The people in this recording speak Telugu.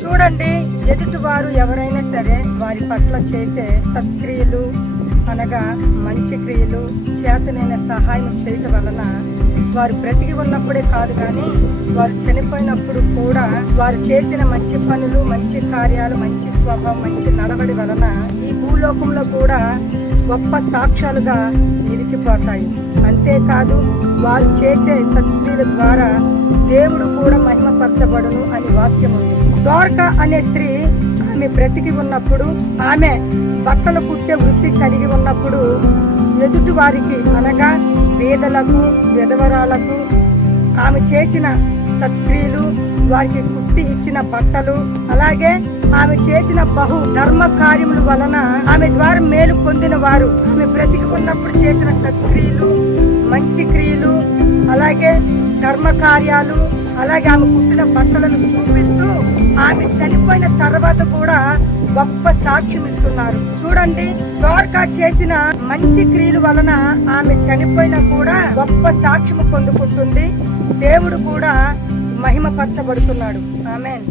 చూడండి, ఎదుటి వారు ఎవరైనా సరే వారి పట్ల చేసే సత్క్రియలు అనగా మంచి క్రియలు, చేతనైన సహాయం చేయటం వలన వారు బ్రతికి ఉన్నప్పుడే కాదు కానీ వారు చనిపోయినప్పుడు కూడా వారు చేసిన మంచి పనులు, మంచి కార్యాలు, మంచి స్వభావం, మంచి నడవడి వలన ఈ భూలోకంలో కూడా గొప్ప సాక్ష్యాలుగా నిలిచిపోతాయి. అంతేకాదు వారు చేసే సత్క్రియల ద్వారా దేవుడు కూడా మహిమపరచబడును అని వాక్యం ఉంది. దోర్కా అనే స్త్రీ ఆమె బ్రతికి ఉన్నప్పుడు, ఆమె బట్టలు కుట్టే వృత్తి కలిగి ఉన్నప్పుడు ఎదుటి వారికి అనగా పేదలకు, విధవరాలకు ఆమె చేసిన సత్క్రియలు, వారికి కుట్టి ఇచ్చిన బట్టలు, అలాగే ఆమె చేసిన బహు ధర్మ కార్యముల వలన ఆమె ద్వారా మేలు పొందిన వారు ఆమె బ్రతికి ఉన్నప్పుడు చేసిన సత్క్రియలు, మంచి క్రియలు, అలాగే ధర్మ కార్యాలు, అలాగే ఆమె కుట్టిన బట్టలను చూపిస్తూ ఆమె చనిపోయిన తర్వాత కూడా గొప్ప సాక్ష్యం ఇస్తున్నారు. చూడండి, దోర్కా చేసిన మంచి క్రియల వలన ఆమె చనిపోయినా కూడా గొప్ప సాక్ష్యం పొందుకుంటుంది. దేవుడు కూడా మహిమపరచబడుతున్నాడు. ఆమేన్.